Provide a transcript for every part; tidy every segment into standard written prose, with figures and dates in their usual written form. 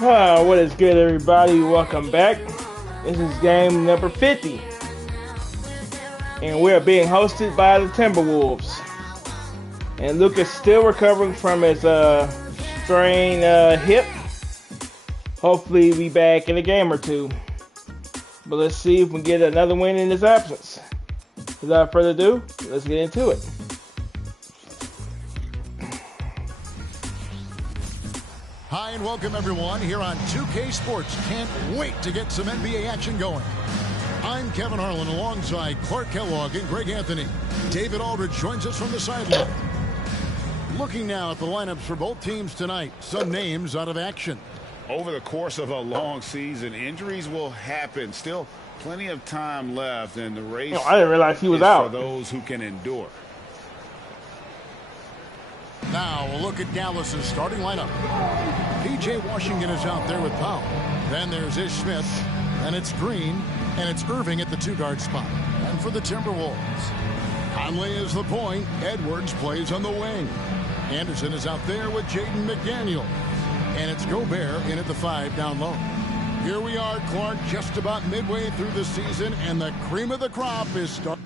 What is good, everybody? Welcome back. This is game number 50, and we are being hosted by the Timberwolves. And Luke is still recovering from his strained hip. Hopefully, we back in a game or two. But let's see if we can get another win in his absence. Without further ado, let's get into it. Hi and welcome everyone here on 2K Sports. Can't wait to get some NBA action going. I'm Kevin Harlan alongside Clark Kellogg and Greg Anthony. David Aldridge joins us from the sideline. Looking now at the lineups for both teams tonight. Some names out of action. Over the course of a long season, injuries will happen. Still plenty of time left, and the race I didn't realize he was is out. for those who can endure. Now we'll look at Dallas's starting lineup. P.J. Washington is out there with Powell. Then there's Ish Smith, and it's Green, and it's Irving at the two-guard spot. And for the Timberwolves, Conley is the point. Edwards plays on the wing. Anderson is out there with Jaden McDaniel. And it's Gobert in at the 5 down low. Here we are, Clark, just about midway through the season, and the cream of the crop is starting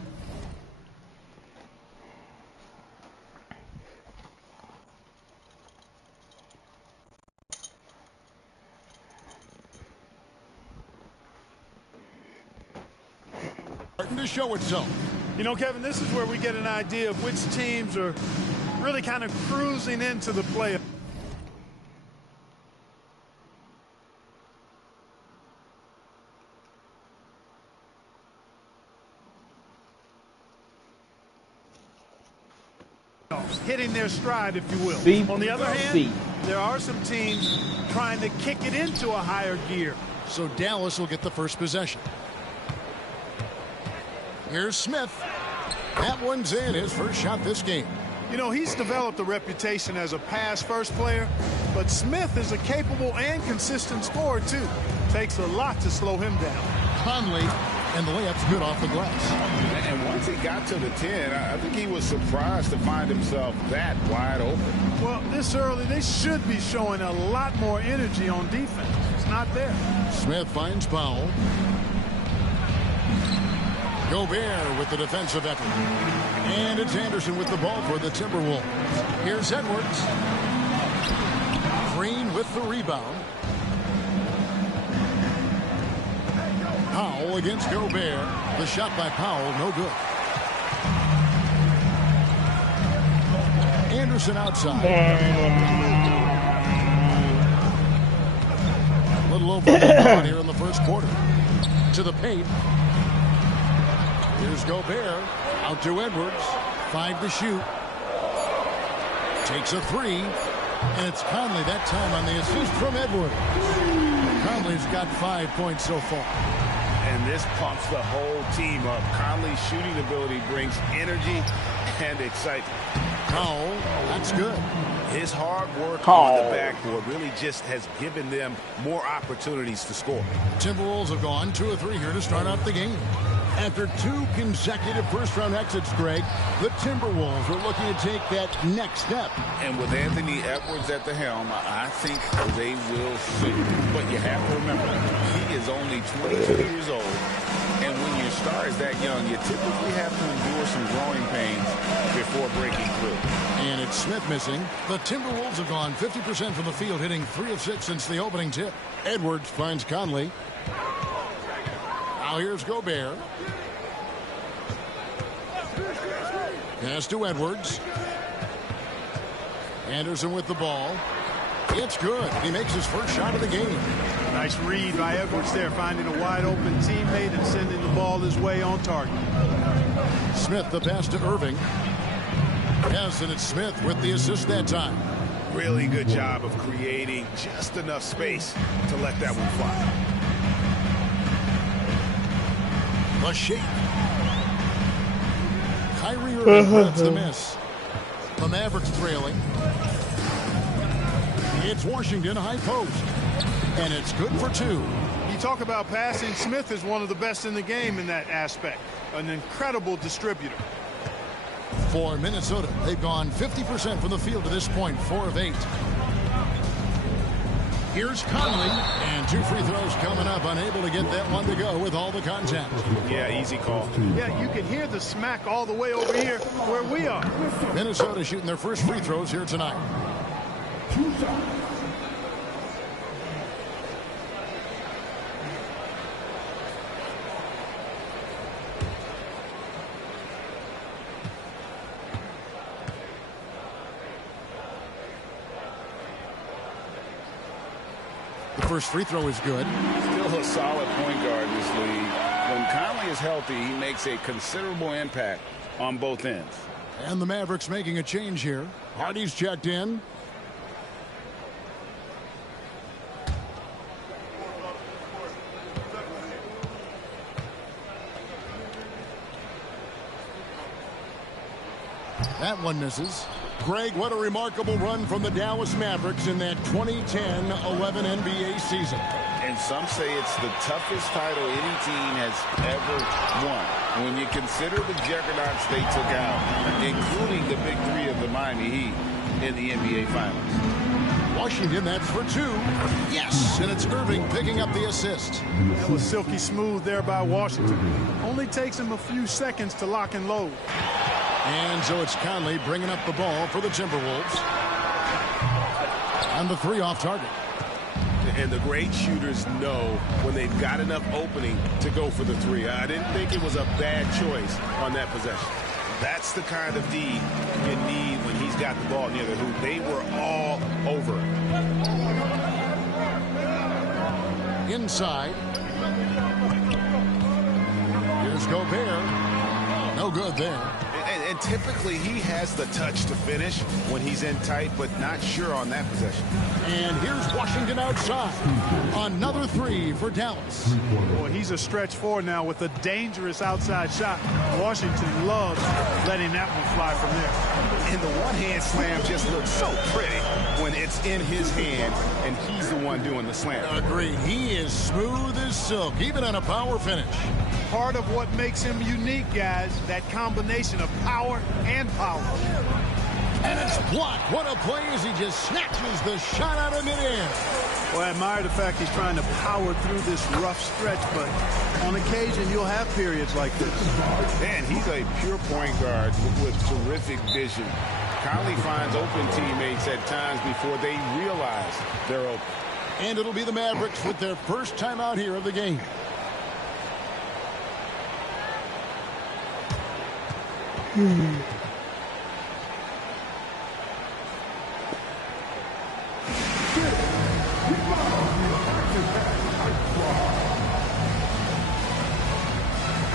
to show itself. You know, Kevin, this is where we get an idea of which teams are really kind of cruising into the playoffs. Hitting their stride, if you will. On the other hand, there are some teams trying to kick it into a higher gear. So Dallas will get the first possession. Here's Smith. That one's in, his first shot this game. You know, he's developed a reputation as a pass-first player, but Smith is a capable and consistent scorer, too. Takes a lot to slow him down. Conley, and the layup's good off the glass. And once he got to the 10, I think he was surprised to find himself that wide open. Well, this early, they should be showing a lot more energy on defense. It's not there. Smith finds Powell. Gobert with the defensive effort. And it's Anderson with the ball for the Timberwolves. Here's Edwards. Green with the rebound. Powell against Gobert. The shot by Powell, no good. Anderson outside. A little over here in the first quarter. To the paint. Here's Gobert. Out to Edwards. 5 to shoot. Takes a 3. And it's Conley that time on the assist from Edwards. Conley's got 5 points so far. And this pumps the whole team up. Conley's shooting ability brings energy and excitement. Powell, that's good. His hard work on the backboard really just has given them more opportunities to score. Timberwolves have gone 2 of 3 here to start out the game. After 2 consecutive first-round exits, Greg, the Timberwolves are looking to take that next step. And with Anthony Edwards at the helm, I think they will see. But you have to remember, he is only 22 years old. And when your star is that young, you typically have to endure some growing pains before breaking through. And it's Smith missing. The Timberwolves have gone 50% from the field, hitting 3 of 6 since the opening tip. Edwards finds Conley. Now here's Gobert. Pass to Edwards. Anderson with the ball. It's good. He makes his first shot of the game. Nice read by Edwards there, finding a wide-open teammate and sending the ball his way on target. Smith, the pass to Irving. Yes, and it's Smith with the assist that time. Really good job of creating just enough space to let that one fly. The shake. Kyrie Irving grabs the miss. The Mavericks trailing. It's Washington high post. And it's good for 2. You talk about passing. Smith is one of the best in the game in that aspect. An incredible distributor. For Minnesota, they've gone 50% from the field to this point, 4 of 8. Here's Conley. And 2 free throws coming up. Unable to get that one to go with all the contact. Yeah, easy call. Yeah, you can hear the smack all the way over here where we are. Minnesota shooting their first free throws here tonight. First free throw is good. Still a solid point guard in this league. When Conley is healthy, he makes a considerable impact on both ends. And the Mavericks making a change here. Hardy's checked in. That one misses. Greg, what a remarkable run from the Dallas Mavericks in that 2010-11 NBA season. And some say it's the toughest title any team has ever won. When you consider the juggernauts they took out, including the big three of the Miami Heat in the NBA Finals. Washington, that's for 2. Yes, and it's Irving picking up the assist. That was silky smooth there by Washington. Only takes him a few seconds to lock and load. And so it's Conley bringing up the ball for the Timberwolves. And the 3 off target. And the great shooters know when they've got enough opening to go for the 3. I didn't think it was a bad choice on that possession. That's the kind of D you need when he's got the ball near the hoop. They were all over it. Inside. Here's Gobert. No good there. And typically he has the touch to finish when he's in tight, but not sure on that possession. And here's Washington outside. Another 3 for Dallas. Boy, he's a stretch 4 now with a dangerous outside shot. Washington loves letting that one fly from there. And the one-hand slam just looks so pretty when it's in his hand and he's the one doing the slam. Agreed. He is smooth as silk, even on a power finish. Part of what makes him unique, guys, that combination of power and power. And it's blocked. What a play as he just snatches the shot out of midair. Well, I admire the fact he's trying to power through this rough stretch, but on occasion you'll have periods like this. And he's a pure point guard with terrific vision. Conley finds open teammates at times before they realize they're open. And it'll be the Mavericks with their first timeout here of the game.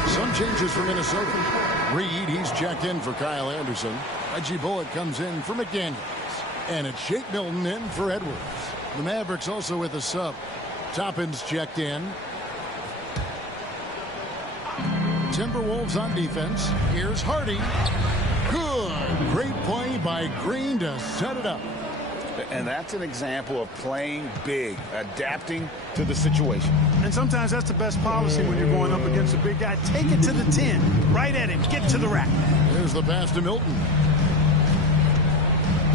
Some changes for Minnesota. Reed, he's checked in for Kyle Anderson. Reggie Bullock comes in for McDaniels. And it's Shake Milton in for Edwards. The Mavericks also with a sub. Toppin's checked in. Timberwolves on defense. Here's Hardy. Good. Great play by Green to set it up. And that's an example of playing big, adapting to the situation. And sometimes that's the best policy when you're going up against a big guy. Take it to the 10. Right at him. Get to the rack. There's the pass to Milton.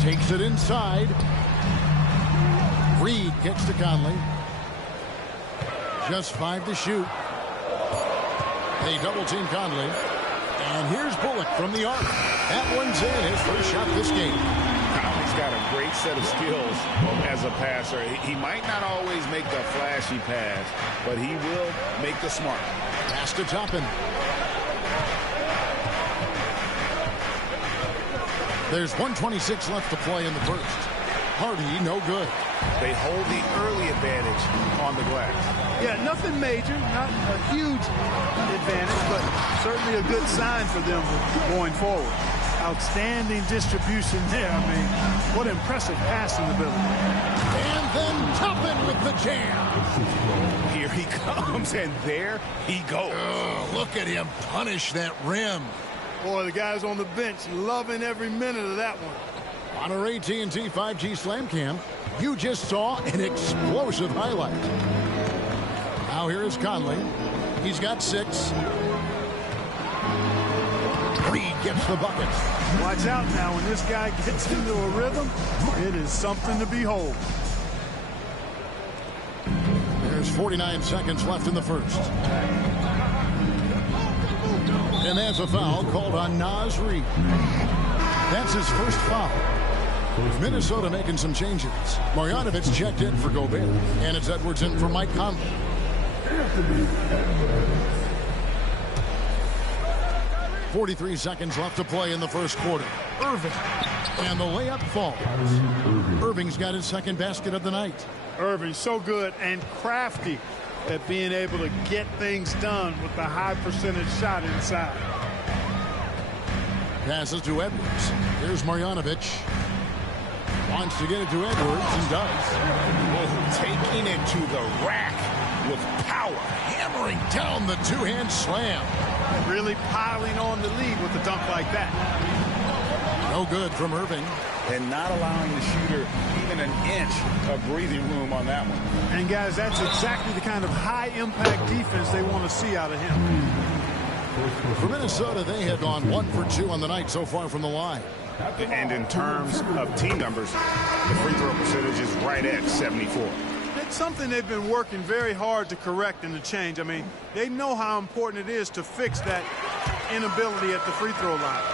Takes it inside. Reed gets to Conley. Just 5 to shoot. They double team Conley. And here's Bullock from the arc. That one's in. His first shot this game. Conley's got a great set of skills as a passer. He might not always make the flashy pass, but he will make the smart. Pass to Toppin. There's 1:26 left to play in the first. Hardy, no good. They hold the early advantage on the glass. Yeah, nothing major, not a huge advantage, but certainly a good sign for them going forward. Outstanding distribution there. I mean, what impressive passing ability. And then Toppin with the jam. Here he comes, and there he goes. Oh, look at him punish that rim. Boy, the guys on the bench loving every minute of that one. On our AT&T 5G Slam Cam, you just saw an explosive highlight. Now here is Conley. He's got 6. Reed gets the bucket. Watch out now. When this guy gets into a rhythm, it is something to behold. 49 seconds left in the first. And that's a foul called on Naz Reid. That's his first foul. Minnesota making some changes. Marjanovic checked in for Gobert. And it's Edwards in for Mike Conley. .43 seconds left to play in the first quarter. Irving. And the layup falls. Irving's got his second basket of the night. Irving so good and crafty at being able to get things done with the high percentage shot inside. Passes to Edwards. Here's Marjanovic. Wants to get it to Edwards and does. Whoa, taking it to the rack with power. Hammering down the two-hand slam. Really piling on the lead with a dunk like that. No good from Irving. And not allowing the shooter even an inch of breathing room on that one. And guys, that's exactly the kind of high-impact defense they want to see out of him. For Minnesota, they had gone 1 for 2 on the night so far from the line. And in terms of team numbers, the free throw percentage is right at 74. It's something they've been working very hard to correct and to change. I mean, they know how important it is to fix that inability at the free throw line.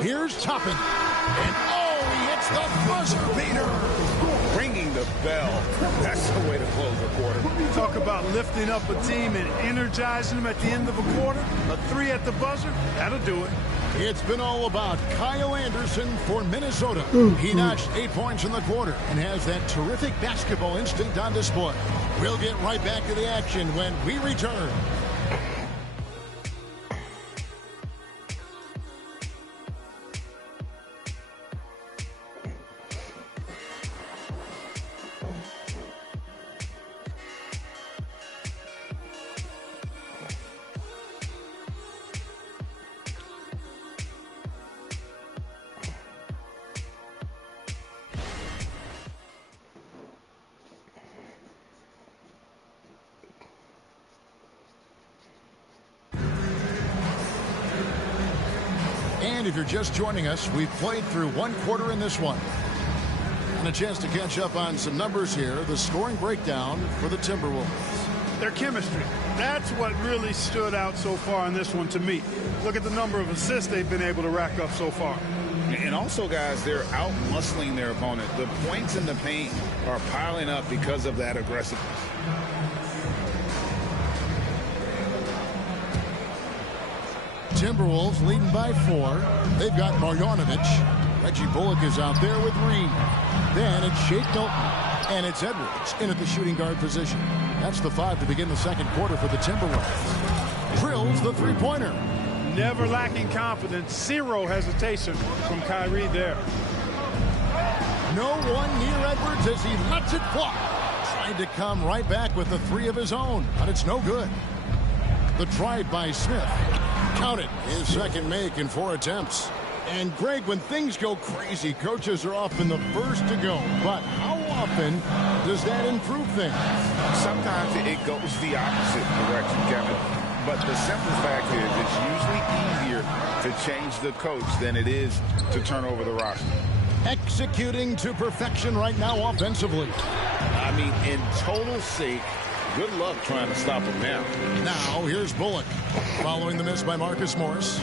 Here's Toppin. And he hits the buzzer beater. Ringing the bell. That's the way to close the quarter. Talk about lifting up a team and energizing them at the end of a quarter. A 3 at the buzzer, that'll do it. It's been all about Kyle Anderson for Minnesota. He notched 8 points in the quarter and has that terrific basketball instinct on display. We'll get right back to the action when we return. And if you're just joining us, we've played through 1 quarter in this one. And a chance to catch up on some numbers here. The scoring breakdown for the Timberwolves. Their chemistry. That's what really stood out so far in this one to me. Look at the number of assists they've been able to rack up so far. And also, guys, they're out-muscling their opponent. The points in the paint are piling up because of that aggressiveness. Timberwolves leading by 4. They've got Marjanovic. Reggie Bullock is out there with Reed. Then it's Shake Milton. And it's Edwards in at the shooting guard position. That's the 5 to begin the second quarter for the Timberwolves. Drills the three-pointer. Never lacking confidence. Zero hesitation from Kyrie there. No one near Edwards as he lets it fly. Trying to come right back with the 3 of his own, but it's no good. The drive by Smith. Count it. His second make in 4 attempts. And Greg, when things go crazy, coaches are often the first to go. But how often does that improve things? Sometimes it goes the opposite direction, Kevin. But the simple fact is it's usually easier to change the coach than it is to turn over the roster. Executing to perfection right now offensively. I mean, in total sake, good luck trying to stop him now. Now, here's Bullock. Following the miss by Marcus Morris.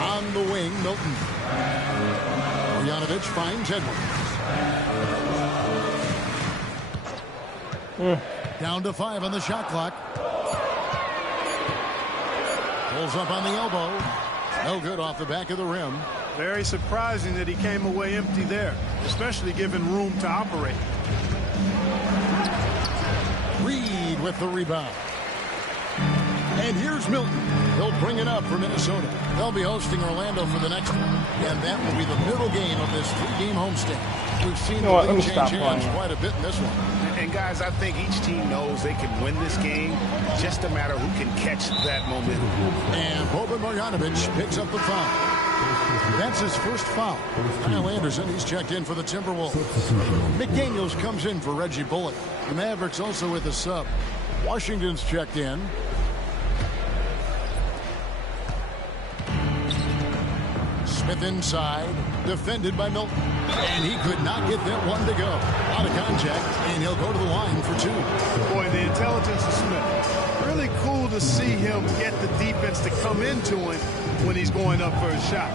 On the wing, Milton. Marjanovic finds Edwards. Down to 5 on the shot clock. Pulls up on the elbow. No good off the back of the rim. Very surprising that he came away empty there, especially given room to operate. Reed with the rebound. And here's Milton. He'll bring it up for Minnesota. They'll be hosting Orlando for the next one. And that will be the middle game of this 3-game homestand. We've seen the league change hands quite a bit in this one. And guys, I think each team knows they can win this game. Just a matter who can catch that momentum. And Boban Marjanovic picks up the foul. That's his first foul. Kyle Anderson, he's checked in for the Timberwolves. McDaniels comes in for Reggie Bullock. The Mavericks also with a sub. Washington's checked in. Smith inside, defended by Milton. And he could not get that one to go. Out of contact, and he'll go to the line for two. Boy, the intelligence of Smith. Really cool to see him get the defense to come into him when he's going up for a shot.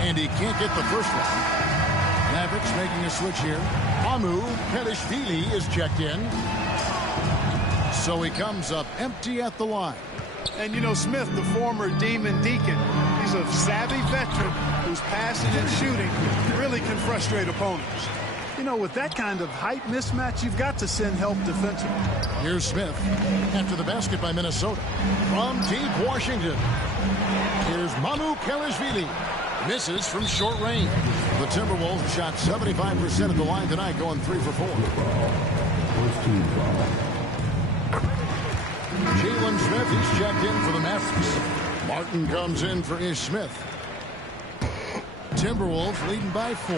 And he can't get the first one. Mavericks making a switch here. Mamu Pelishvili is checked in. So he comes up empty at the line. And you know, Smith, the former Demon Deacon, he's a savvy veteran whose passing and shooting really can frustrate opponents. You know, with that kind of height mismatch, you've got to send help defensively. Here's Smith after the basket by Minnesota. From deep Washington. Here's Mamu Pelishvili. Misses from short range. The Timberwolves shot 75% at the line tonight, going 3 for 4. Jalen Smith, he's checked in for the Mavericks. Martin comes in for Ish Smith. Timberwolves leading by 4.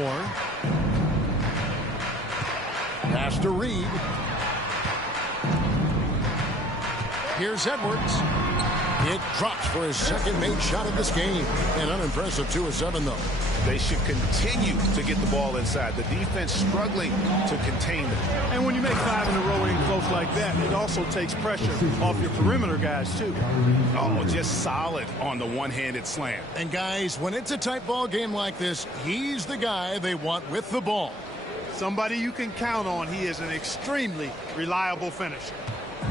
Pass to Reed. Here's Edwards. It drops for his second made shot of this game. An unimpressive 2 of 7, though. They should continue to get the ball inside. The defense struggling to contain them. And when you make 5 in a row in close like that, it also takes pressure off your perimeter guys, too. Oh, just solid on the one-handed slam. And, guys, when it's a tight ball game like this, he's the guy they want with the ball. Somebody you can count on. He is an extremely reliable finisher.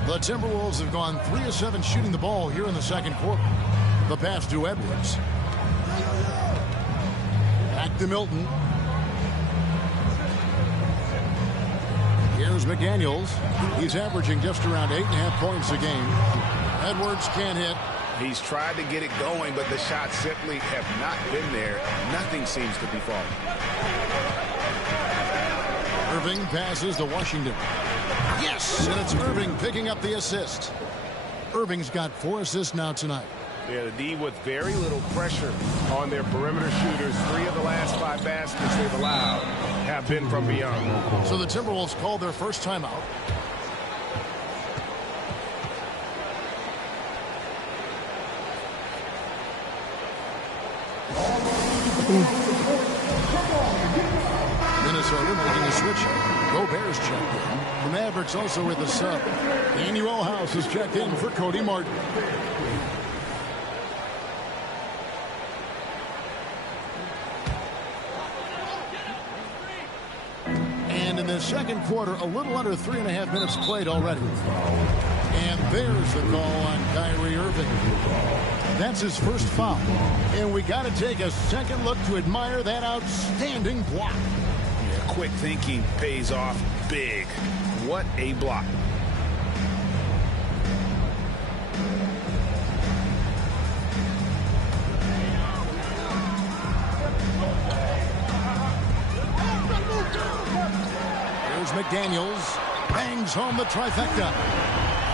The Timberwolves have gone 3 of 7 shooting the ball here in the second quarter. The pass to Edwards. Back to Milton. Here's McDaniels. He's averaging just around 8.5 points a game. Edwards can't hit. He's tried to get it going, but the shots simply have not been there. Nothing seems to be falling. Irving passes to Washington. Yes, and it's Irving picking up the assist. Irving's got 4 assists now tonight. Yeah, the D with very little pressure on their perimeter shooters. 3 of the last 5 baskets they've allowed have been from beyond. So the Timberwolves called their first timeout. Minnesota making a switch. Gobert's checked in. The Mavericks also with a sub. Daniel House is checked in for Cody Martin. And in the second quarter, a little under 3.5 minutes played already. And there's the call on Kyrie Irving. That's his first foul. And we got to take a second look to admire that outstanding block. Yeah, quick thinking pays off big. What a block. Here's McDaniels. Bangs home the trifecta.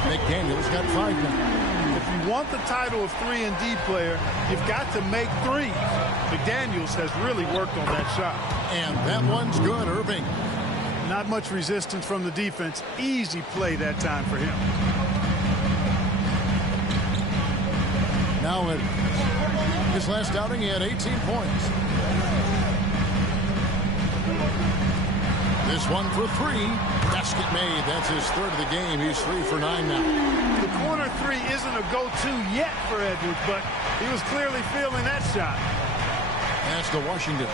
McDaniels got 5 now. If you want the title of 3-and-D player, you've got to make threes. McDaniels has really worked on that shot. And that one's good, Irving. Not much resistance from the defense. Easy play that time for him. Now, in his last outing, he had 18 points. This one for 3. Basket made. That's his 3rd of the game. He's 3 for 9 now. The corner 3 isn't a go-to yet for Edwards, but he was clearly feeling that shot. That's to Washington.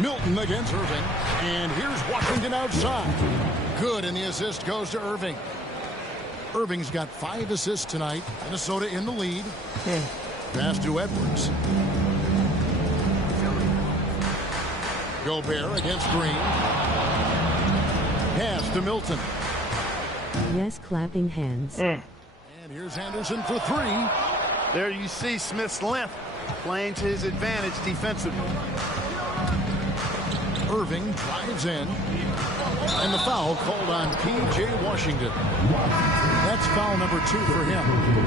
Milton against Irving. And here's Washington outside. Good, and the assist goes to Irving. Irving's got 5 assists tonight. Minnesota in the lead. Pass to Edwards. Gobert against Green. Pass to Milton. Yes, clapping hands. And here's Anderson for 3. There you see Smith's length playing to his advantage defensively. Irving drives in. And the foul called on P.J. Washington. That's foul number 2 for him.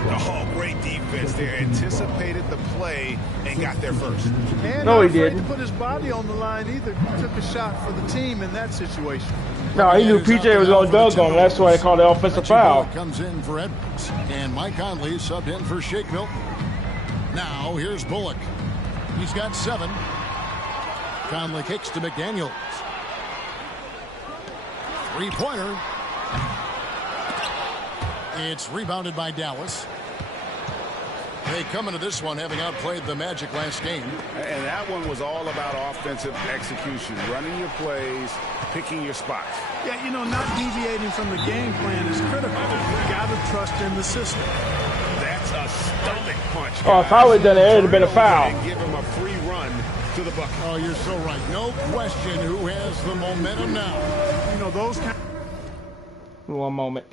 Oh, great defense there. Anticipated the play and got there first. And No, not he afraid didn't. to put his body on the line either. Took a shot for the team in that situation. No, he knew PJ was going to dunk on him. That's why they called the offensive foul. Comes in for Edwards. And Mike Conley subbed in for Shake Milton. Now, here's Bullock. He's got 7. Conley kicks to McDaniels. Three-pointer. It's rebounded by Dallas. They come into this one having outplayed the Magic last game. And that one was all about offensive execution, running your plays, picking your spots. Yeah, you know, not deviating from the game plan is critical. You got to trust in the system. That's a stomach punch. Oh, if I would have done it, it would have been a foul. And give him a free run to the bucket. Oh, you're so right. No question who has the momentum now. You know, those kind. One moment.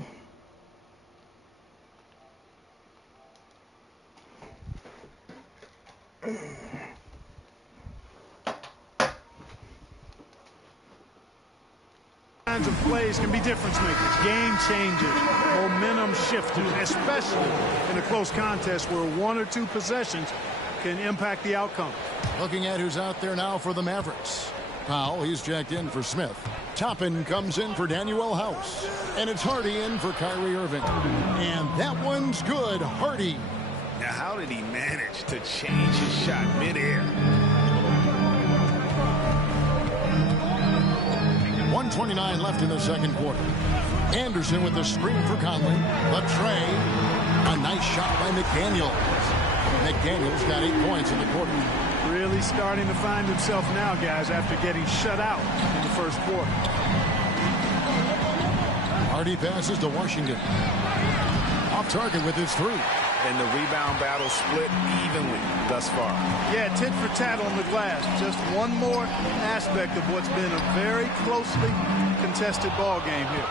Kinds of plays can be difference makers, game changers, momentum shifters, especially in a close contest where 1 or 2 possessions can impact the outcome. Looking at who's out there now for the Mavericks. Powell, he's jacked in for Smith. Toppin comes in for Daniel House. And it's Hardy in for Kyrie Irving. And that one's good. Hardy. Now, how did he manage to change his shot midair? 1:29 left in the second quarter. Anderson with the screen for Conley. The tray. A nice shot by McDaniels. McDaniels got 8 points in the quarter. Really starting to find himself now, guys, after getting shut out in the first quarter. Hardy passes to Washington. Off target with his 3. And the rebound battle split evenly thus far. Yeah, tit for tat on the glass. Just one more aspect of what's been a very closely contested ball game here.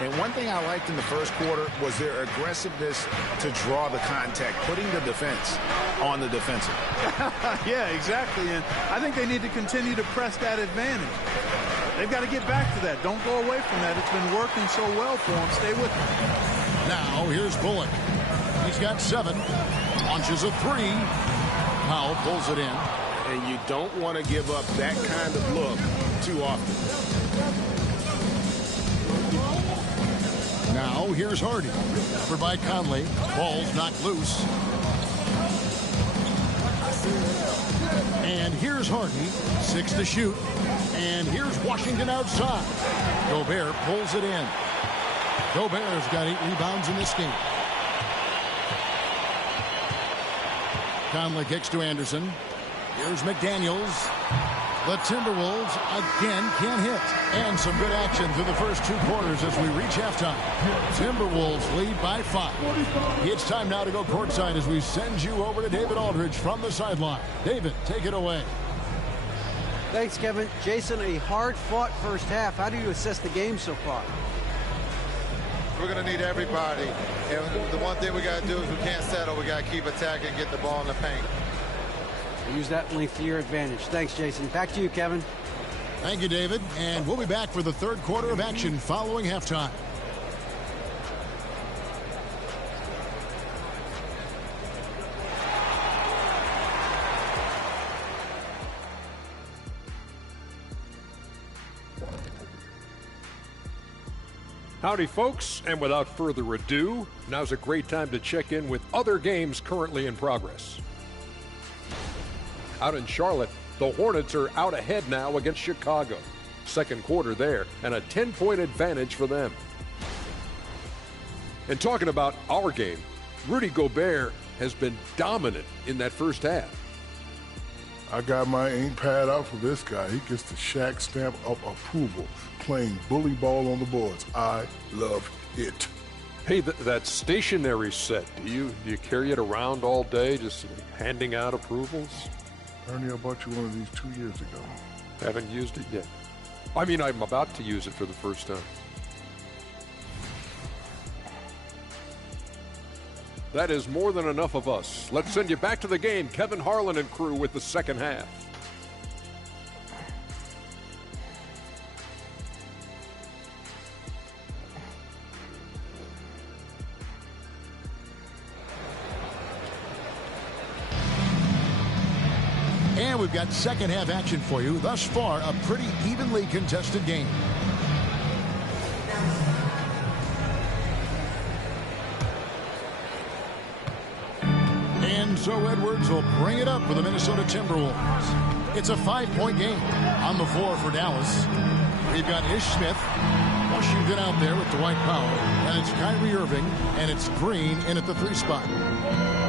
And one thing I liked in the first quarter was their aggressiveness to draw the contact, putting the defense on the defensive. Yeah, exactly. And I think they need to continue to press that advantage. They've got to get back to that. Don't go away from that. It's been working so well for them. Stay with it. Now here's Bullock. He's got 7. Launches a 3. Powell pulls it in. And you don't want to give up that kind of look too often. Now here's Hardy. Covered by Conley. Ball's knocked loose. And here's Hardy. 6 to shoot. And here's Washington outside. Gobert pulls it in. Gobert's got 8 rebounds in this game. Conley kicks to Anderson. Here's McDaniels. The Timberwolves again can't hit. And some good action through the first 2 quarters as we reach halftime. Timberwolves lead by 5. It's time now to go courtside as we send you over to David Aldridge from the sideline. David, take it away. Thanks, Kevin. Jason, a hard-fought first half. How do you assess the game so far? We're going to need everybody. And the one thing we got to do is we can't settle. We got to keep attacking, get the ball in the paint. Use that length to your advantage. Thanks, Jason. Back to you, Kevin. Thank you, David. And we'll be back for the third quarter of action following halftime. Howdy, folks, and without further ado, now's a great time to check in with other games currently in progress. Out in Charlotte, the Hornets are out ahead now against Chicago. Second quarter there, and a 10-point advantage for them. And talking about our game, Rudy Gobert has been dominant in that first half. I got my ink pad out for this guy. He gets the Shaq stamp of approval, playing bully ball on the boards. I love it. Hey, that stationary set, do you carry it around all day, just handing out approvals? Ernie, I bought you one of these 2 years ago. Haven't used it yet. I mean, I'm about to use it for the first time. That is more than enough of us. Let's send you back to the game. Kevin Harlan and crew with the second half. And we've got second half action for you. Thus far, a pretty evenly contested game. And so Edwards will bring it up for the Minnesota Timberwolves. It's a 5-point game. On the floor for Dallas, we've got Ish Smith. Washington out there with Dwight Powell. And it's Kyrie Irving. And it's Green in at the 3 spot.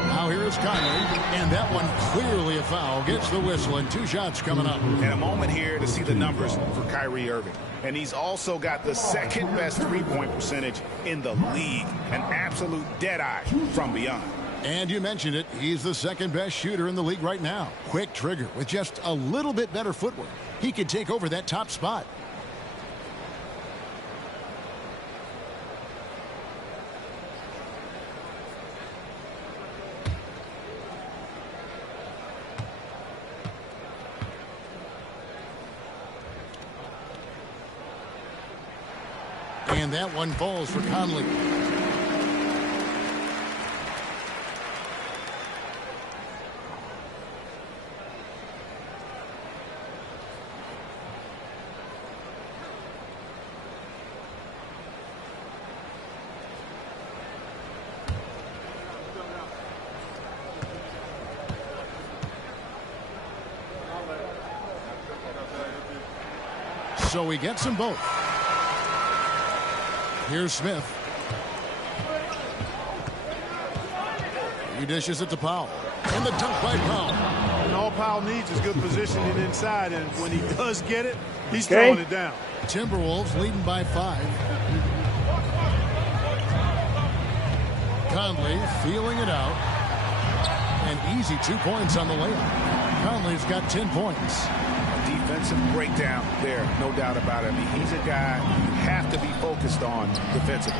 Now here is Conley. And that one clearly a foul. Gets the whistle and 2 shots coming up. And a moment here to see the numbers for Kyrie Irving. And he's also got the second best three-point percentage in the league. An absolute deadeye from beyond. And you mentioned it, he's the second best shooter in the league right now. Quick trigger with just a little bit better footwork. He could take over that top spot. And that one falls for Conley. So he gets them both. Here's Smith. He dishes it to Powell. And the dunk by Powell. And all Powell needs is good positioning inside, and when he does get it, he's throwing it down. Timberwolves leading by 5. Conley feeling it out. An easy 2 points on the layup. Conley's got 10 points. Defensive breakdown there, no doubt about it. I mean, he's a guy you have to be focused on defensively.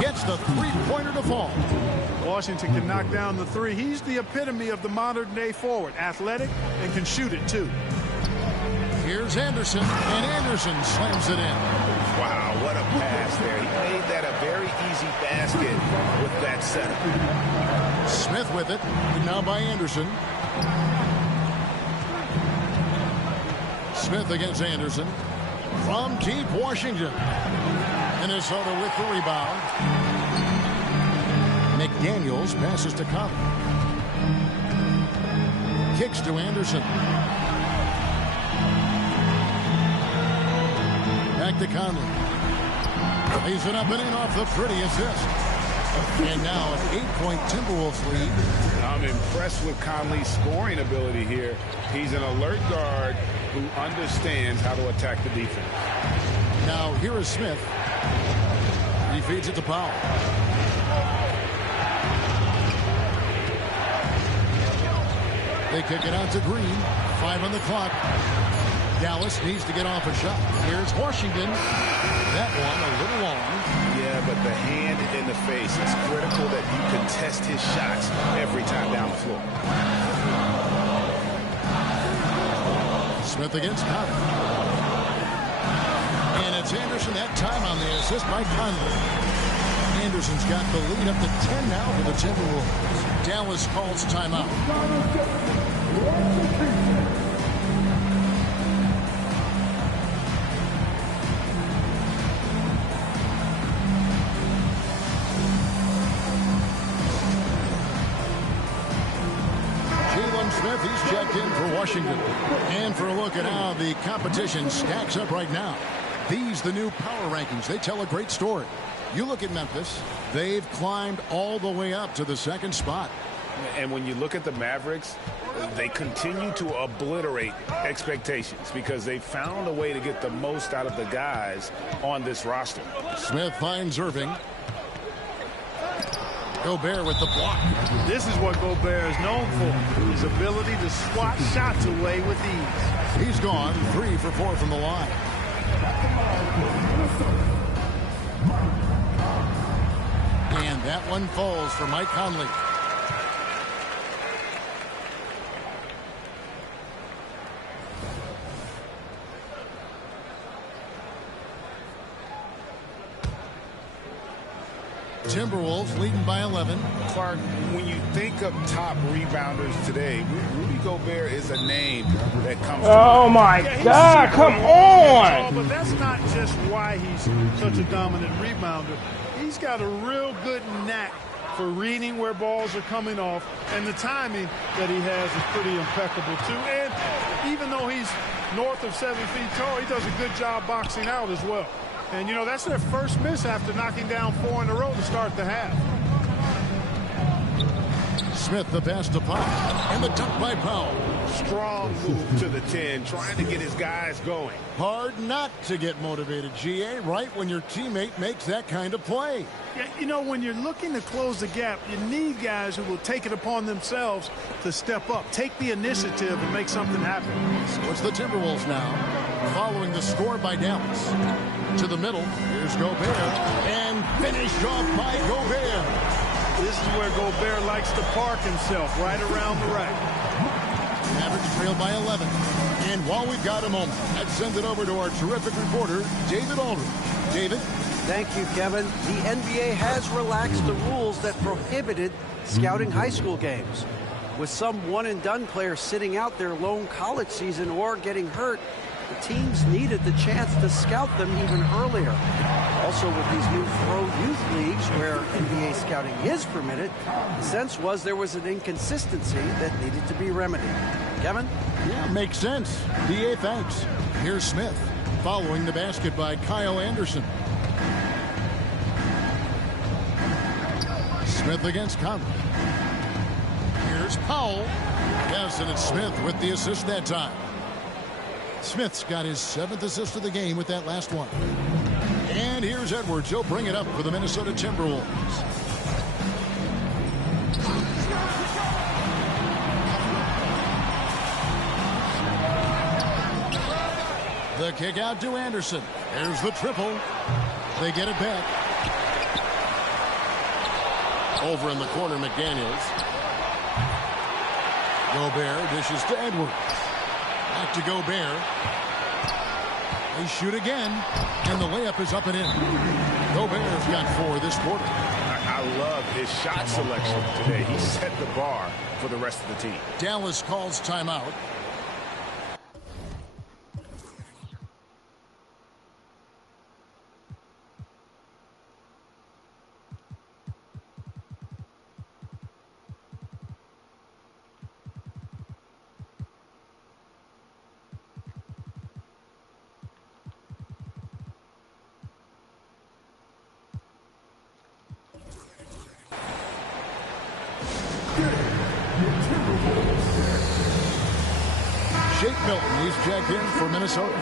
Gets the three-pointer to fall. Washington can knock down the 3. He's the epitome of the modern-day forward. Athletic and can shoot it, too. Here's Anderson, and Anderson slams it in. Wow, what a pass there. He made that a very easy basket with that setup. Smith with it, now by Anderson. Smith against Anderson. From deep Washington. Minnesota with the rebound. McDaniels passes to Conley. Kicks to Anderson. Back to Conley. Lays it up and in off the pretty assist. And now an 8-point Timberwolves lead. I'm impressed with Conley's scoring ability here. He's an alert guard who understands how to attack the defense. Now here is Smith. He feeds it to Powell. They kick it out to Green. 5 on the clock. Dallas needs to get off a shot. Here's Washington. That one a little long. Yeah, but the hand in the face is critical that you contest his shots every time down the floor. Smith against Conley. And it's Anderson that time on the assist by Conley. Anderson's got the lead up to 10 now for the Timberwolves. Dallas calls timeout. Smith, he's checked in for Washington. And for a look at how the competition stacks up right now. These, the new power rankings, they tell a great story. You look at Memphis, they've climbed all the way up to the 2nd spot. And when you look at the Mavericks, they continue to obliterate expectations because they found a way to get the most out of the guys on this roster. Smith finds Irving. Gobert with the block. This is what Gobert is known for, his ability to swat shots away with ease. He's gone 3 for 4 from the line. And that one falls for Mike Conley. Timberwolves leading by 11. Clark, when you think of top rebounders today, Rudy Gobert is a name that comes to Oh my God, come on! But that's not just why he's such a dominant rebounder. He's got a real good knack for reading where balls are coming off, and the timing that he has is pretty impeccable too. And even though he's north of 7 feet tall, he does a good job boxing out as well. And, you know, that's their first miss after knocking down 4 in a row to start the half. Smith the pass to Powell, and the dunk by Powell. Strong move to the 10, trying to get his guys going. Hard not to get motivated, GA, right when your teammate makes that kind of play. Yeah, you know, when you're looking to close the gap, you need guys who will take it upon themselves to step up, take the initiative and make something happen. So it's the Timberwolves now, following the score by Dallas. To the middle, here's Gobert, and finished off by Gobert. This is where Gobert likes to park himself, right around the rack. Mavericks trail by 11. And while we've got a moment, let's send it over to our terrific reporter, David Aldridge. David? Thank you, Kevin. The NBA has relaxed the rules that prohibited scouting high school games. With some one-and-done players sitting out their lone college season or getting hurt, the teams needed the chance to scout them even earlier. Also, with these new pro youth leagues where NBA scouting is permitted, the sense was there was an inconsistency that needed to be remedied. Kevin? Yeah, makes sense. DA, thanks. Here's Smith, following the basket by Kyle Anderson. Smith against Conley. Here's Powell. Yes, and it's Smith with the assist that time. Smith's got his 7th assist of the game with that last one. And here's Edwards. He'll bring it up for the Minnesota Timberwolves. The kick out to Anderson. There's the triple. They get it back. Over in the corner, McDaniels. Gobert dishes to Edwards. Back to Gobert. They shoot again, and the layup is up and in. Gobert's got 4 this quarter. I love his shot selection today. He set the bar for the rest of the team. Dallas calls timeout. Jake Milton, he's checked in for Minnesota.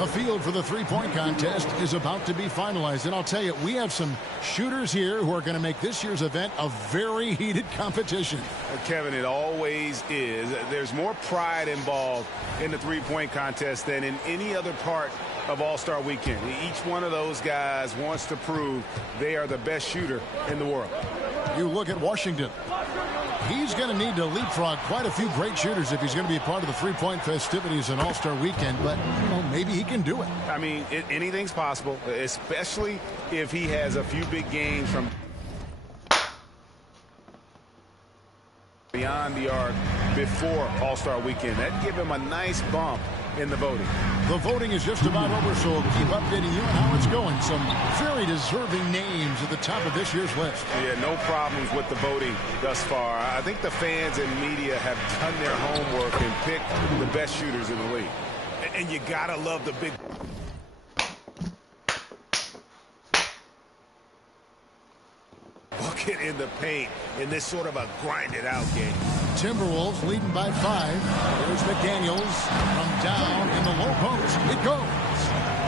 The field for the three-point contest is about to be finalized. And I'll tell you, we have some shooters here who are going to make this year's event a very heated competition. Kevin, it always is. There's more pride involved in the three-point contest than in any other part of All-Star Weekend. Each one of those guys wants to prove they are the best shooter in the world. You look at Washington. He's going to need to leapfrog quite a few great shooters if he's going to be a part of the three-point festivities in All-Star Weekend, but you know, maybe he can do it. I mean, anything's possible, especially if he has a few big games from beyond the arc before All-Star Weekend. That'd give him a nice bump in the voting. The voting is just about over, so we'll keep updating you on how it's going. Some very deserving names at the top of this year's list. Yeah, no problems with the voting thus far. I think the fans and media have done their homework and picked the best shooters in the league. And you gotta love the big bucket in the paint in this sort of a grinded-out game. Timberwolves leading by 5. There's McDaniels from down in the low post. It goes.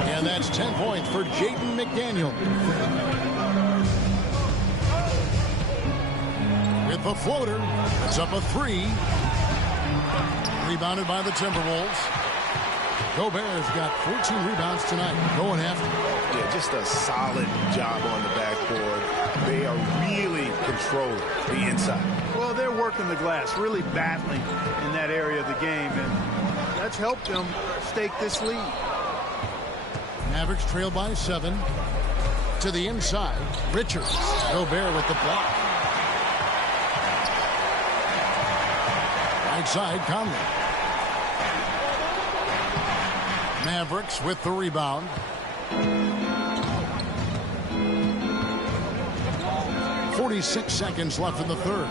And that's 10 points for Jaden McDaniel. With the floater, it's up a 3. Rebounded by the Timberwolves. Gobert's got 14 rebounds tonight, going after. Yeah, just a solid job on the backboard. They are really controlling the inside. Well, they're working the glass, really battling in that area of the game, and that's helped them stake this lead. Mavericks trail by 7. To the inside, Richards. Gobert with the block. Right side, Conley. Mavericks with the rebound. 46 seconds left in the third.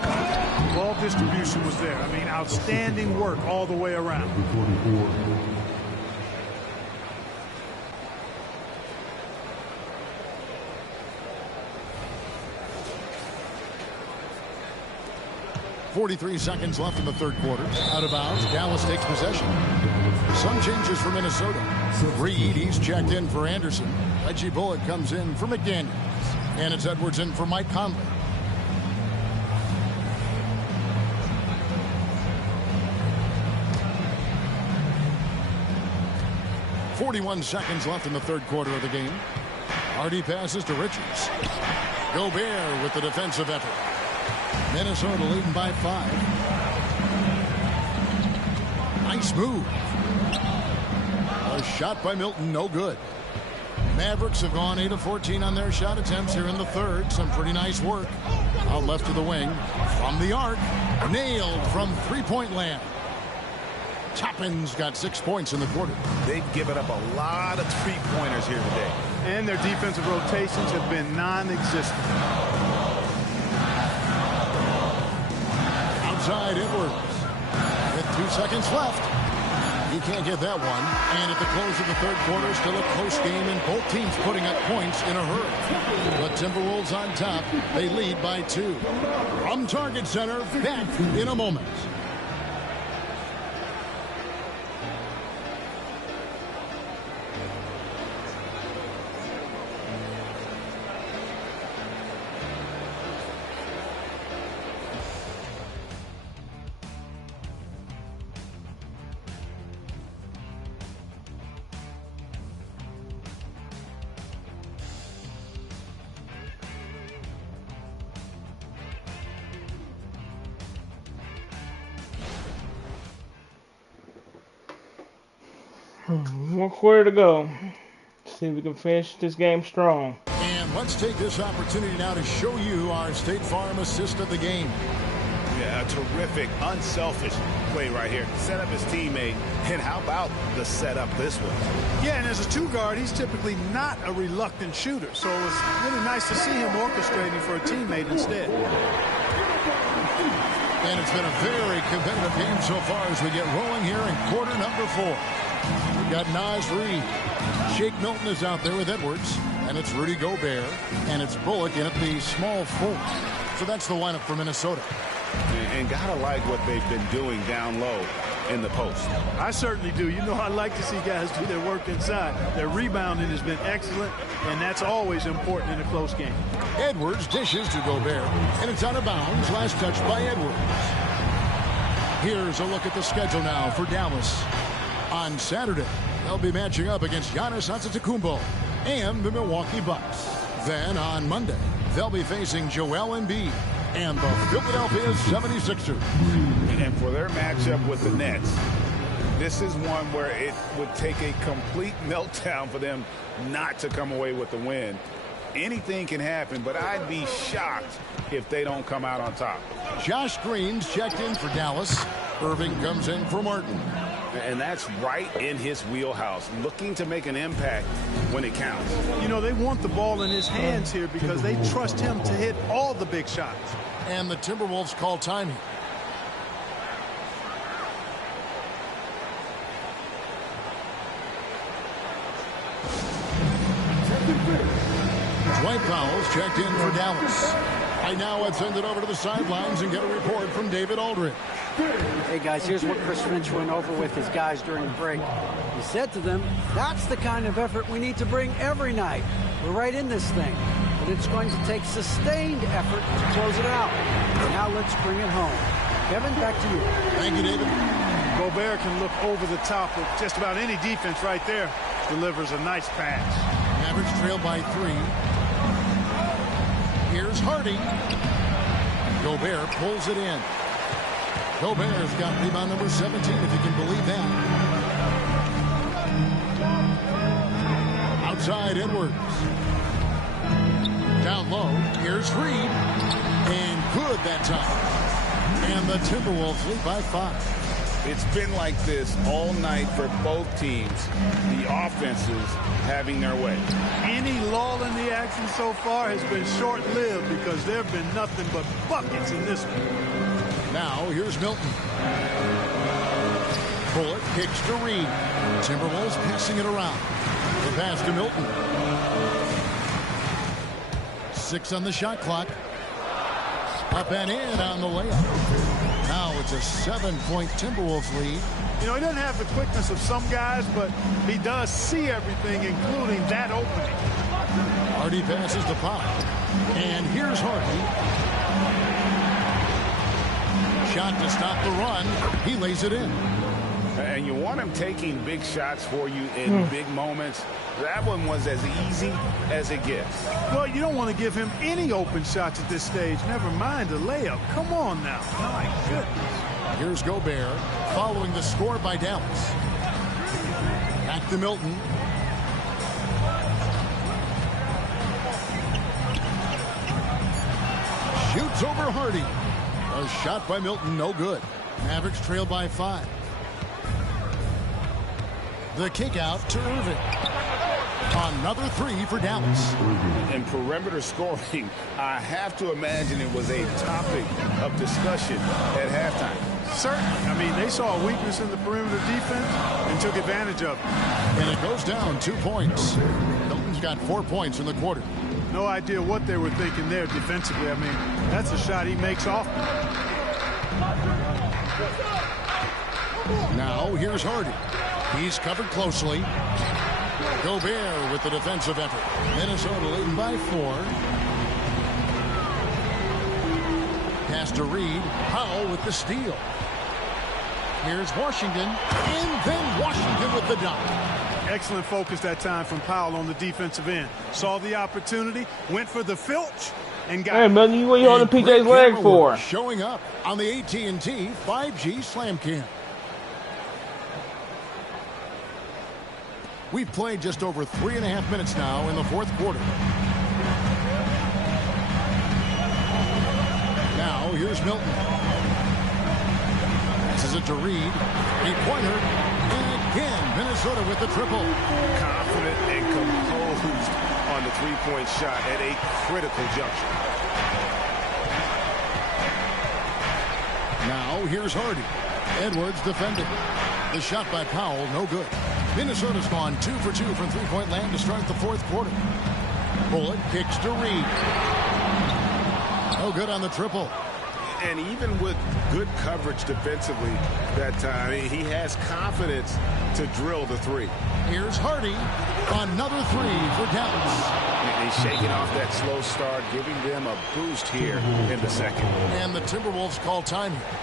Ball distribution was there. I mean, outstanding work all the way around. 43 seconds left in the third quarter. Out of bounds. Dallas takes possession. Some changes for Minnesota. Reed checked in for Anderson. Reggie Bullock comes in for McDaniels. And it's Edwards in for Mike Conley. .41 seconds left in the third quarter of the game. Hardy passes to Richards. Gobert with the defensive effort. Minnesota leading by 5. Nice move. A shot by Milton, no good. Mavericks have gone 8 of 14 on their shot attempts here in the third. Some pretty nice work. Out left to the wing. From the arc. Nailed from three-point land. Toppin's got 6 points in the quarter. They've given up a lot of three-pointers here today. And their defensive rotations have been non-existent. Outside Edwards. With 2 seconds left. He can't get that one. And at the close of the third quarter, still a close game, and both teams putting up points in a hurry. The Timberwolves on top. They lead by 2. From Target Center, back in a moment. One quarter to go. See if we can finish this game strong. And let's take this opportunity now to show you our State Farm assist of the game. Yeah, a terrific, unselfish play right here. Set up his teammate. And how about the setup this was? Yeah, and as a 2-guard, he's typically not a reluctant shooter. So it was really nice to see him orchestrating for a teammate instead. And it's been a very competitive game so far as we get rolling here in quarter number 4. We've got Naz Reid. Shake Milton is out there with Edwards. And it's Rudy Gobert. And it's Bullock in at the small 4. So that's the lineup for Minnesota. And gotta like what they've been doing down low in the post. I certainly do. You know, I like to see guys do their work inside. Their rebounding has been excellent, and that's always important in a close game. Edwards dishes to Gobert. And it's out of bounds. Last touch by Edwards. Here's a look at the schedule now for Dallas. On Saturday, they'll be matching up against Giannis Antetokounmpo and the Milwaukee Bucks. Then on Monday, they'll be facing Joel Embiid and the Philadelphia 76ers. And for their matchup with the Nets, this is one where it would take a complete meltdown for them not to come away with the win. Anything can happen, but I'd be shocked if they don't come out on top. Josh Green's checked in for Dallas. Irving comes in for Martin. And that's right in his wheelhouse, looking to make an impact when it counts. You know, they want the ball in his hands here because they trust him to hit all the big shots. And the Timberwolves call timing. Dwight Powell's checked in for Dallas. Right now, let's send it over to the sidelines and get a report from David Aldridge. Hey, guys, here's what Chris Finch went over with his guys during the break. He said to them, that's the kind of effort we need to bring every night. We're right in this thing, but it's going to take sustained effort to close it out. Now let's bring it home. Kevin, back to you. Thank you, David. Gobert can look over the top of just about any defense right there. Delivers a nice pass. Mavericks trail by 3. Here's Hardy. Gobert pulls it in. Gobert's got rebound number 17, if you can believe that. Outside Edwards. Here's Reed. And good that time. And the Timberwolves lead by 5. It's been like this all night for both teams. The offenses having their way. Any lull in the action so far has been short-lived because there have been nothing but buckets in this one. Now here's Milton. Bullock kicks to Reed. Timberwolves passing it around. The pass to Milton. 6 on the shot clock. Up and in on the layup. Now it's a 7-point Timberwolves lead. You know, he doesn't have the quickness of some guys, but he does see everything, including that opening. Hardy passes to Pop. And here's Hardy. Shot to stop the run. He lays it in. And you want him taking big shots for you in big moments. That one was as easy as it gets. Well, you don't want to give him any open shots at this stage. Never mind a layup. Come on now. My goodness. Here's Gobert following the score by Dallas. Back to Milton. Shoots over Hardy. A shot by Milton, no good. Mavericks trail by 5. The kick out to Irving. Another 3 for Dallas. In perimeter scoring, I have to imagine it was a topic of discussion at halftime. Certainly. I mean, they saw a weakness in the perimeter defense and took advantage of it. And it goes down 2 points. Milton's got 4 points in the quarter. No idea what they were thinking there defensively. I mean, that's a shot he makes often. Now here's Hardy. He's covered closely. Gobert with the defensive effort. Minnesota leading by 4. Pass to Reed. Powell with the steal. Here's Washington. And then Washington with the dunk. Excellent focus that time from Powell on the defensive end. Saw the opportunity, went for the filch, and got Hey, man, what are you holding PJ's leg for? Showing up on the AT&T 5G Slam Cam. We've played just over 3.5 minutes now in the 4th quarter. Now here's Milton. This is it to Reed. A-pointer. And again, Minnesota with the triple. Confident and composed on the three-point shot at a critical juncture. Now here's Hardy. Edwards defending. The shot by Powell, no good. Minnesota's gone 2 for 2 from three-point land to start the 4th quarter. Bullock kicks to Reed. No good on the triple. And even with good coverage defensively that time, he has confidence to drill the 3. Here's Hardy. Another 3 for Dallas. And he's shaking off that slow start, giving them a boost here in the 2nd. And the Timberwolves call time here.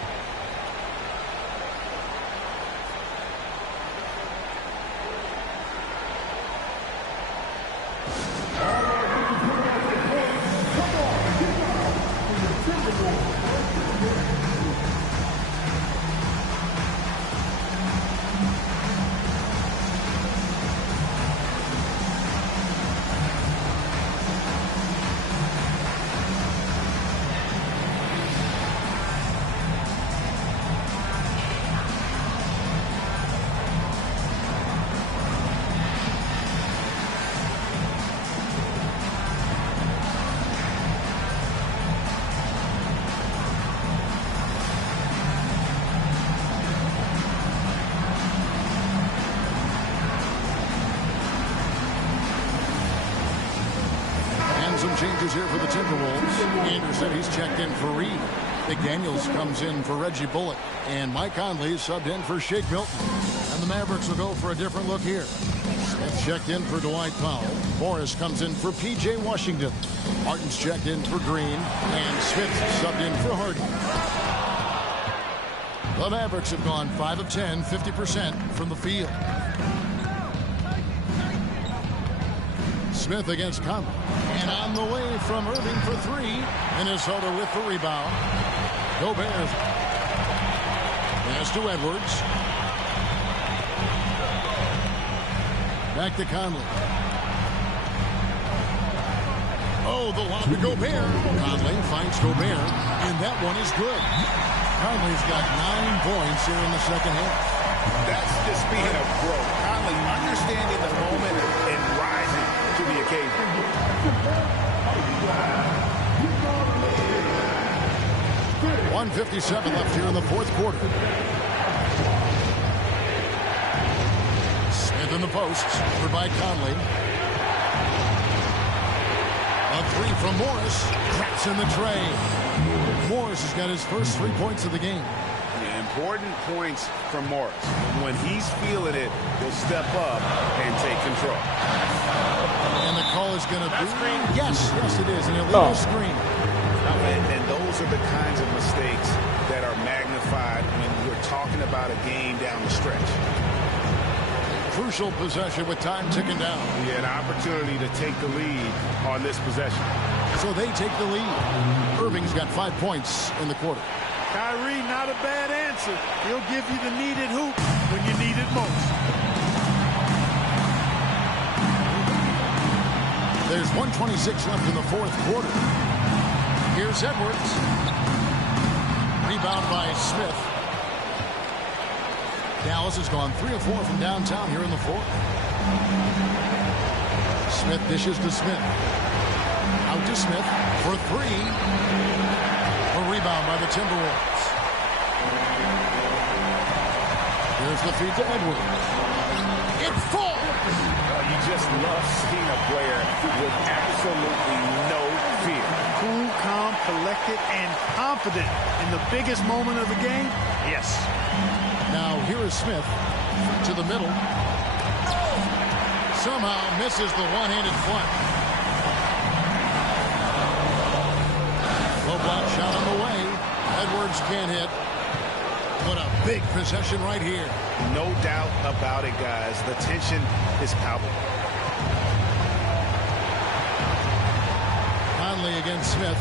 Changes here for the Timberwolves. Anderson, he's checked in for Reed. McDaniels comes in for Reggie Bullock. And Mike Conley subbed in for Shake Milton. And the Mavericks will go for a different look here. Smith checked in for Dwight Powell. Morris comes in for P.J. Washington. Martin's checked in for Green. And Smith subbed in for Hardy. The Mavericks have gone 5 of 10, 50% from the field. Smith against Conley. And on the way from Irving for 3. Minnesota with the rebound. Gobert. Pass to Edwards. Back to Conley. Oh, the lob to Gobert. Conley finds Gobert, and that one is good. Conley's got 9 points here in the second half. That's the speed of growth. Conley understanding the moment and rising to the occasion. 1:57 left here in the fourth quarter. Smith in the post, over by Conley. A three from Morris, cracks in the tray. Morris has got his first 3 points of the game. Yeah, important points from Morris. When he's feeling it, he'll step up and take control. And the call is going to be yes, it is an illegal screen. And those are the kinds of mistakes that are magnified when we're talking about a game down the stretch. Crucial possession with time ticking down. Yeah, an opportunity to take the lead on this possession. So they take the lead. Irving's got 5 points in the quarter. Kyrie, not a bad answer. He'll give you the needed hoop when you need it most. There's 1:26 left in the fourth quarter. Here's Edwards. Rebound by Smith. Dallas has gone 3 of 4 from downtown here in the fourth. Smith dishes to Smith. Out to Smith for 3. A rebound by the Timberwolves. Here's the feed to Edwards. It falls. You just love seeing a player with absolutely no fear. Cool, calm, collected, and confident in the biggest moment of the game. Yes. Now here is Smith to the middle. Somehow misses the one-handed flush. Low block shot on the way. Edwards can't hit. What a big possession right here. No doubt about it, guys. The tension is palpable. Conley against Smith.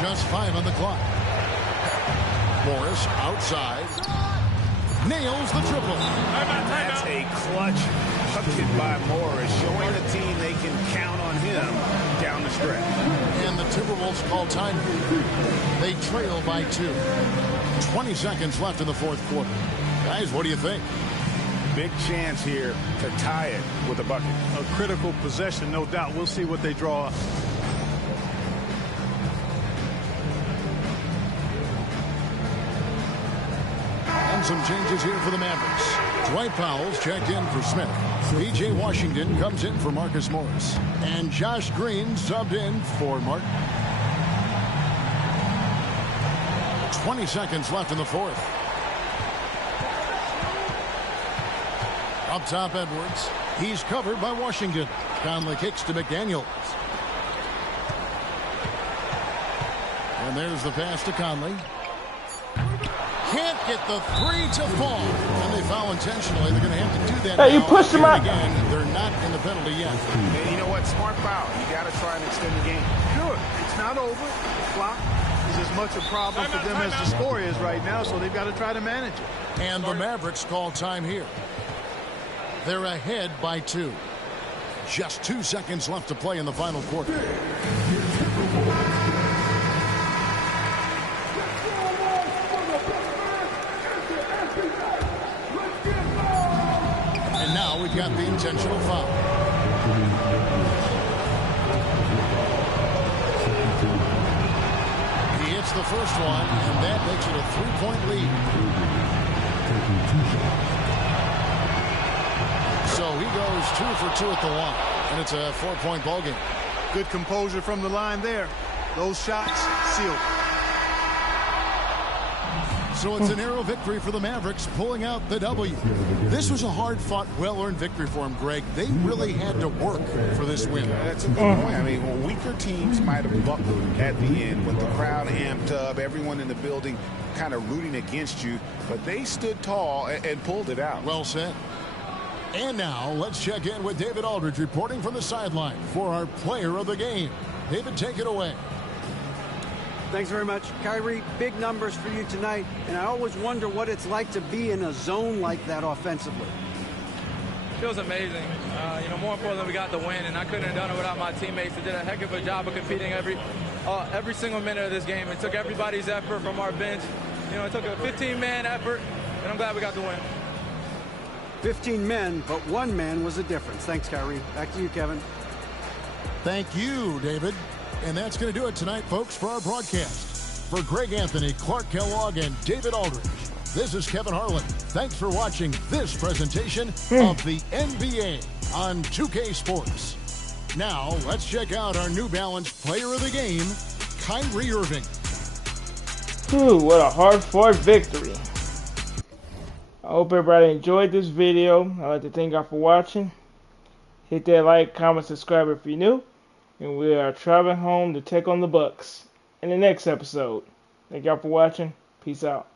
Just 5 on the clock. Morris outside. Nails the triple. That's a clutch bucket by Morris, showing the team they can count on him down the stretch. And the Timberwolves call time. They trail by 2. 20 seconds left in the fourth quarter. Guys, what do you think? Big chance here to tie it with a bucket. A critical possession, no doubt. We'll see what they draw up. And some changes here for the Mavericks. Dwight Powell's checked in for Smith. P.J. Washington comes in for Marcus Morris. And Josh Green subbed in for Martin. 20 seconds left in the fourth. Up top, Edwards. He's covered by Washington. Conley kicks to McDaniels. And there's the pass to Conley. Can't get the 3 to fall. And they foul intentionally. They're going to have to do that. Hey, you pushed him out. Again, they're not in the penalty yet. And you know what? Smart foul. You got to try and extend the game. Sure, it's not over. The clock is as much a problem for them as the score is right now, so they've got to try to manage it. And the Mavericks call time here. They're ahead by 2. Just 2 seconds left to play in the final quarter. And now we've got the intentional foul. He hits the first one, and that makes it a 3-point lead. So he goes 2 for 2 at the line, and it's a 4-point ball game. Good composure from the line there. Those shots sealed. So it's a narrow victory for the Mavericks, pulling out the W. This was a hard-fought, well-earned victory for them, Greg. They really had to work for this win. That's a good point. I mean, weaker teams might have buckled at the end with the crowd amped up, everyone in the building kind of rooting against you, but they stood tall and pulled it out. Well said. And now let's check in with David Aldridge reporting from the sideline for our player of the game. David, take it away. Thanks very much. Kyrie, big numbers for you tonight, and I always wonder what it's like to be in a zone like that offensively. feels amazing. More importantly, we got the win, and I couldn't have done it without my teammates. They did a heck of a job of competing every single minute of this game. It took everybody's effort from our bench. It took a 15-man effort, and I'm glad we got the win. 15 men, but one man was the difference. Thanks, Kyrie. Back to you, Kevin. Thank you, David. And that's going to do it tonight, folks, for our broadcast. For Greg Anthony, Clark Kellogg, and David Aldridge, this is Kevin Harlan. Thanks for watching this presentation of the NBA on 2K Sports. Now, let's check out our New Balance Player of the Game, Kyrie Irving. What a hard-fought victory. I hope everybody enjoyed this video. I'd like to thank y'all for watching. Hit that like, comment, subscribe if you're new. And we are traveling home to take on the Bucks in the next episode. Thank y'all for watching. Peace out.